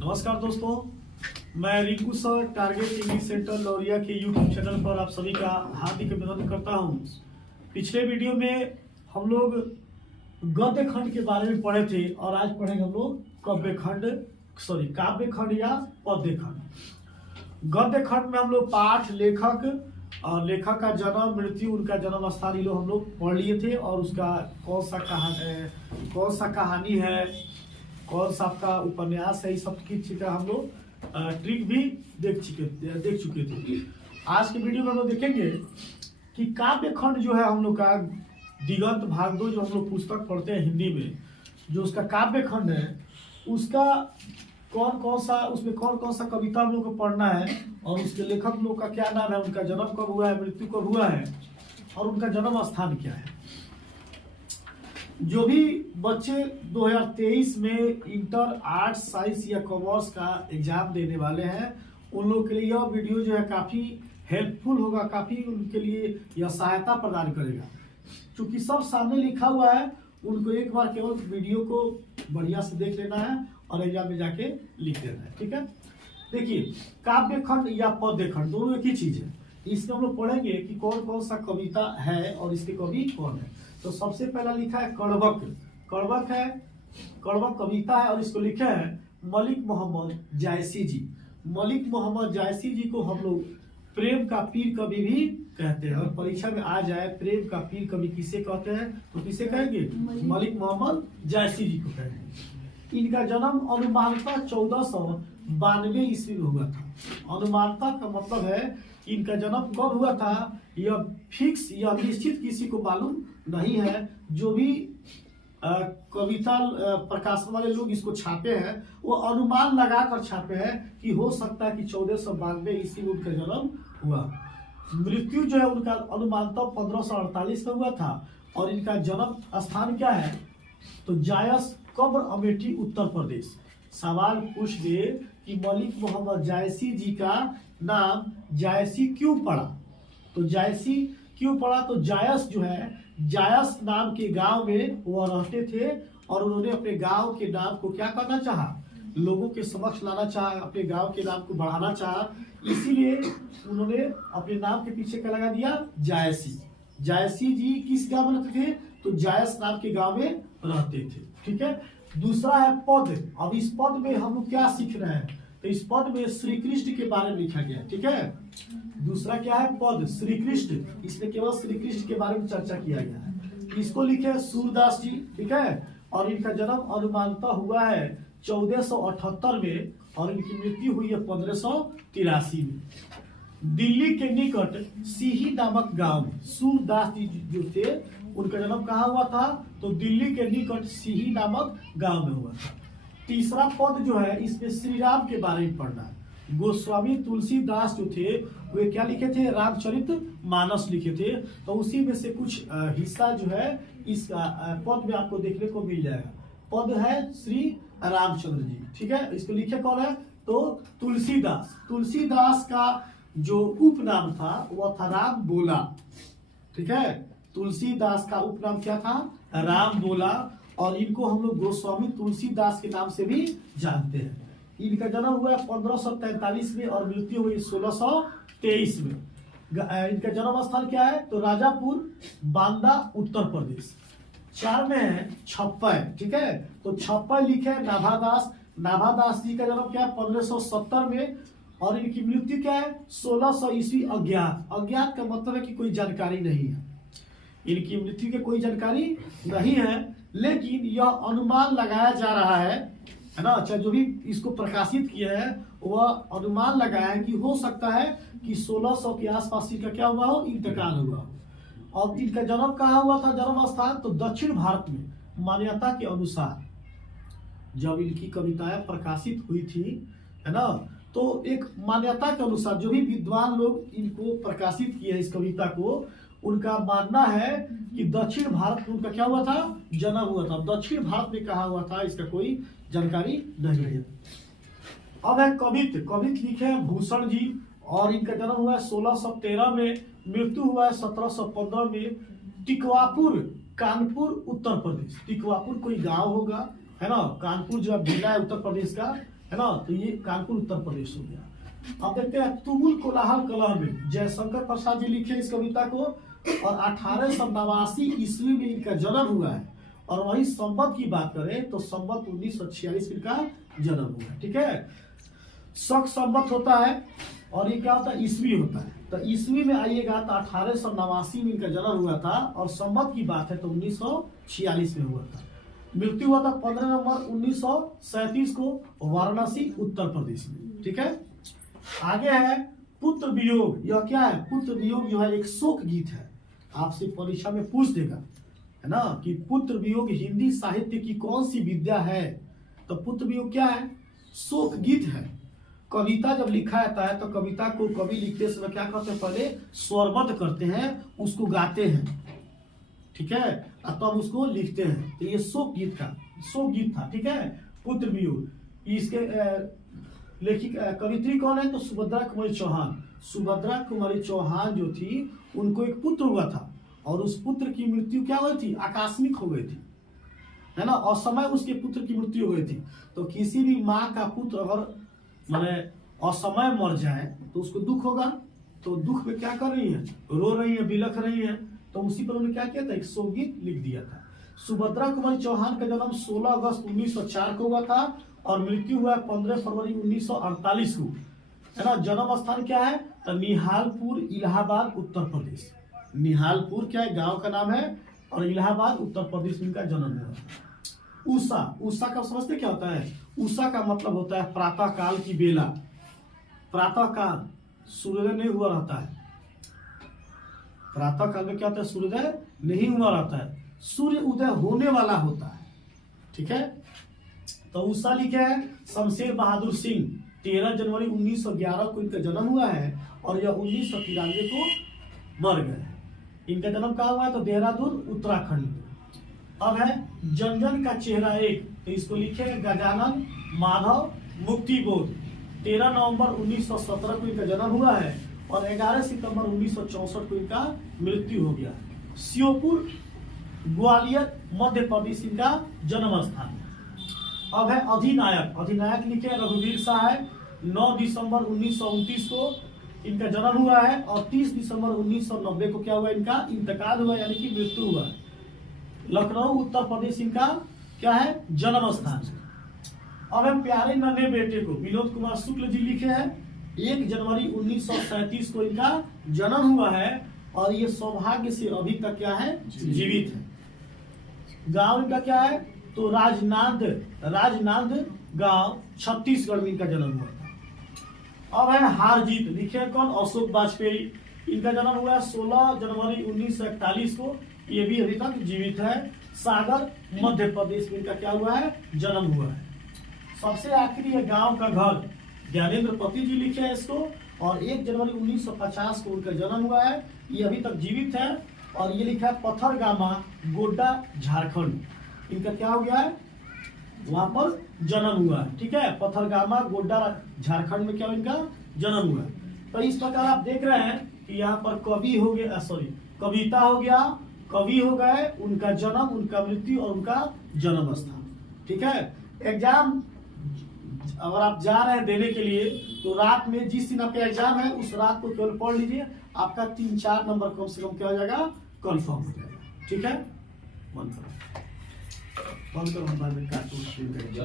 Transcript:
नमस्कार दोस्तों, मैं Rinku sir target English centre Lauriya के यूट्यूब चैनल पर आप सभी का हार्दिक अभिनंदन करता हूं। पिछले वीडियो में हम लोग गद्य खंड के बारे में पढ़े थे और आज पढ़ेंगे हम लोग काव्य खंड या पद्य खंड। गद्य खंड में हम लोग पाठ, लेखक और लेखक का जन्म, मृत्यु, उनका जन्म स्थान ये लोग हम लोग पढ़ लिए थे और उसका कौन सा कहानी है, कौन सा आपका उपन्यास है, इस सब की चीज का हम लोग ट्रिक भी देख चुके थे। आज के वीडियो में हम लोग देखेंगे कि काव्य खंड जो है हम लोग का दिगंत भागवत जो हम लोग पुस्तक पढ़ते हैं हिंदी में, जो उसका काव्य खंड है उसका उसमें कौन कौन सा कविता हम लोग को पढ़ना है और उसके लेखक लोग का क्या नाम है, उनका जन्म कब हुआ है, मृत्यु कब हुआ है और उनका जन्म स्थान क्या है। जो भी बच्चे 2023 में इंटर, आर्ट्स, साइंस या कॉमर्स का एग्जाम देने वाले हैं उन लोग के लिए यह वीडियो जो है काफ़ी हेल्पफुल होगा, काफ़ी उनके लिए यह सहायता प्रदान करेगा। क्योंकि सब सामने लिखा हुआ है, उनको एक बार केवल वीडियो को बढ़िया से देख लेना है और एग्जाम में जाके लिख देना है। ठीक है, देखिए काव्य खंड या पद्य खंड दोनों एक ही चीज है। इसमें हम लोग पढ़ेंगे कि कौन कौन सा कविता है और इसके कवि कौन है। तो सबसे पहला लिखा है कड़वक कविता है और इसको लिखे हैं मलिक मोहम्मद जायसी जी। मलिक मोहम्मद जायसी जी को हम लोग प्रेम का पीर कवि भी कहते हैं और परीक्षा में आ जाए प्रेम का पीर कवि किसे कहते हैं तो किसे कहेंगे, मलिक मोहम्मद जायसी जी को कहेंगे। इनका जन्म अनुमानतः 1492 ईस्वी में हुआ था। अनुमानतः का मतलब है कि इनका जन्म कब हुआ था यह फिक्स या निश्चित किसी को मालूम नहीं है। जो भी कविता प्रकाशन वाले लोग इसको छापे हैं वो अनुमान लगाकर छापे हैं कि हो सकता है कि 1492 ईस्वी में उनका जन्म हुआ। मृत्यु जो है उनका अनुमानतः 1548 में हुआ था और इनका जन्म स्थान क्या है तो जायस कब्र, अमेठी, उत्तर प्रदेश। सवाल पूछ दे कि मलिक मोहम्मद जायसी जी का नाम जायसी क्यों पड़ा, तो जायसी क्यों पड़ा तो जायस जो है, जायस नाम के गांव में वह रहते थे और उन्होंने अपने गांव के नाम को क्या करना चाहा, लोगों के समक्ष लाना चाहा, अपने गांव के नाम को बढ़ाना चाहा। इसीलिए उन्होंने अपने नाम के पीछे क्या लगा दिया, जायसी। जायसी जी किस गांव में रहते थे तो जायस नाम के गांव में रहते थे। ठीक है, दूसरा है पद। अब इस पद में हम लोग क्या सीख रहे हैं तो इस पद में श्री कृष्ण के बारे में लिखा गया। ठीक है, दूसरा क्या है पद, श्री कृष्ण। इसमें केवल श्री कृष्ण के बारे में चर्चा किया गया है। इसको लिखे सूरदास जी। ठीक है, और इनका जन्म अनुमानतः हुआ है 1478 में और इनकी मृत्यु हुई है 1583 में। दिल्ली के निकट सीही नामक गांव में सूरदास जी जो थे उनका जन्म कहाँ हुआ था तो दिल्ली के निकट सीही नामक गांव में हुआ था। तीसरा पद जो है इसमें श्री राम के बारे में पढ़ना है। गोस्वामी तुलसीदास जो थे वे क्या लिखे थे, रामचरित मानस लिखे थे। तो उसी में से कुछ हिस्सा जो है इस पद में आपको देखने को मिल जाएगा। पद है श्री रामचंद्र जी। ठीक है, इसको लिखे कौन है तो तुलसीदास। तुलसीदास का जो उपनाम था वह था राम बोला। ठीक है, तुलसीदास का उपनाम क्या था, राम बोला। और इनको हम लोग गोस्वामी तुलसीदास के नाम से भी जानते हैं। इनका जन्म हुआ 1543 में और मृत्यु हुई 1623 में। इनका जन्म स्थल क्या है तो राजापुर, बांदा, उत्तर प्रदेश। 4 में है छप्पै। ठीक है, तो छप्पै लिखे नाभादास। नाभादास जी का जन्म क्या है 1570 में और इनकी मृत्यु क्या है 1600 ईस्वी। अज्ञात का मतलब है कि कोई जानकारी नहीं है, इनकी मृत्यु की कोई जानकारी नहीं है, लेकिन यह अनुमान लगाया जा रहा है ना। अच्छा, जो भी इसको प्रकाशित किया है वह अनुमान लगाया है कि हो सकता है कि 1600 के आसपास इनका क्या हुआ हो, इंतकाल हुआ हो। और इनका जन्म कहाँ हुआ था, जन्म स्थान तो दक्षिण भारत में। मान्यता के अनुसार जब इनकी कविताएं प्रकाशित हुई थी है ना, तो एक मान्यता के अनुसार जो भी विद्वान लोग इनको प्रकाशित किए इस कविता को, उनका मानना है कि दक्षिण भारत में उनका क्या हुआ था, जन्म हुआ था। दक्षिण भारत में कहा हुआ था इसका कोई जानकारी नहीं है। अब है कवित लिखे हैं भूषण जी और इनका जन्म हुआ है 1613 में, मृत्यु हुआ है 1715 में। टिकवापुर, कानपुर, उत्तर प्रदेश। टिकवापुर कोई गांव होगा है ना, कानपुर जो जिला है उत्तर प्रदेश का, है ना। तो ये कानपुर उत्तर प्रदेश हो गया। अब देखते हैं तुमुल कोलाहल कलह में जयशंकर प्रसाद जी लिखे इस कविता को, और 1889 ईस्वी में इनका जन्म हुआ है। और वही संवत की बात करें तो संवत 1946 में इनका जन्म हुआ है। ठीक है, शक संवत होता है और ये क्या होता है, ईस्वी होता है। तो ईस्वी में आइएगा तो 1889 में इनका जन्म हुआ था, और संवत की बात है तो 1946 में हुआ था। मृत्यु हुआ था 15 नवंबर 1937 को वाराणसी उत्तर प्रदेश में। ठीक है, आगे है पुत्र वियोग। यह क्या है, पुत्र वियोग जो है एक शोक गीत है। आपसे परीक्षा में पूछ देगा, है ना, कि पुत्र वियोग हिंदी साहित्य की कौन सी विद्या है। तो पुत्र वियोग क्या है, शोक गीत है। कविता जब लिखा जाता है तो कविता को कवि लिखते समय क्या करते हैं, पहले स्वरबद्ध करते हैं, उसको गाते हैं। ठीक है, तब उसको लिखते हैं। तो ये शोक गीत था। ठीक है, पुत्र वियोग। इसके लेखिक कवित्री कौन है, तो सुभद्रा कुमारी चौहान। सुभद्रा कुमारी चौहान जो थी उनको एक पुत्र हुआ था, और उस पुत्र की मृत्यु क्या हुई थी, आकस्मिक हो गई थी, है ना। असमय उसके पुत्र की मृत्यु हो गई थी। तो किसी भी माँ का पुत्र अगर माने असमय मर जाए तो उसको दुख होगा। तो दुख में क्या कर रही है, रो रही है, बिलख रही है। तो उसी पर उन्होंने क्या किया था, एक शोक गीत लिख दिया था। सुभद्रा कुमारी चौहान का जन्म 16 अगस्त 1904 को हुआ था, और मृत्यु हुआ 15 फरवरी 1948 को, है ना। जन्म स्थान क्या है, तो निहालपुर, इलाहाबाद, उत्तर प्रदेश। निहालपुर क्या है, गांव का नाम है, और इलाहाबाद उत्तर प्रदेश में इनका जन्म हुआ। उषा का समझते क्या होता है, उषा का मतलब होता है प्रातः काल की बेला। प्रातः काल सूर्योदय नहीं हुआ रहता है, प्रातः काल में क्या होता है, सूर्योदय नहीं हुआ रहता है, सूर्य उदय होने वाला होता है। ठीक है, तो उषा लिखे है शमशेर बहादुर सिंह। 13 जनवरी 1911 को इनका जन्म हुआ है, और यह 1993 को मर गए। इनका जन्म कहाँ हुआ है, तो देहरादून उत्तराखंड में। अब है जन जन का चेहरा एक। तो इसको लिखे गजानन माधव मुक्तिबोध। 13 नवंबर 1917 को इनका जन्म हुआ है, और 11 सितंबर 1964 को इनका मृत्यु हो गया। श्योपुर ग्वालियर मध्य प्रदेश इनका जन्म स्थान। अब है अधिनायक लिखे रघुवीर शाह है। 9 दिसंबर 1929 को इनका जन्म हुआ है, और 30 दिसंबर 1990 को क्या हुआ, इनका इंतकाल हुआ, यानी कि मृत्यु हुआ। लखनऊ उत्तर प्रदेश इनका क्या है, जन्म स्थान। अब है प्यारे नन्हे बेटे को। विनोद कुमार शुक्ल जी लिखे हैं। 1 जनवरी 1937 को इनका जन्म हुआ है, और ये सौभाग्य से अभी तक क्या है, जीवित है। गांव इनका क्या है, तो राजनांद गांव छत्तीसगढ़ में इनका जन्म हुआ था। अब है हार जीत लिखे कौन, अशोक वाजपेयी। इनका जन्म हुआ है 16 जनवरी 1941 को, ये भी अभी तक जीवित है। सागर मध्य प्रदेश में इनका क्या हुआ है, जन्म हुआ है। सबसे आखिरी है गांव का घर। ज्ञानेंद्र पति जी लिखे हैं इसको, और 1 जनवरी 1950 को उनका जन्म हुआ है, ये अभी तक जीवित है। और ये लिखा है पथरगामा, गोड्डा, झारखंड। इनका क्या हो गया है, वहां पर जन्म हुआ है। ठीक है, पथरगामा, गोड्डा, झारखंड में क्या इनका जन्म हुआ है। तो इस प्रकार आप देख रहे हैं कि यहाँ पर कवि हो गया, कविता हो गया, कवि हो गए, उनका जन्म, उनका मृत्यु और उनका जन्म स्थान। ठीक है, एग्जाम अगर आप जा रहे हैं देने के लिए तो रात में जिस दिन आपका एग्जाम है उस रात को केवल पढ़ लीजिए, आपका 3-4 नंबर कम से कम क्या हो जाएगा, कंफर्म हो जाएगा। ठीक है, बंद करो हम बाद में कार्टून शुरू करेंगे।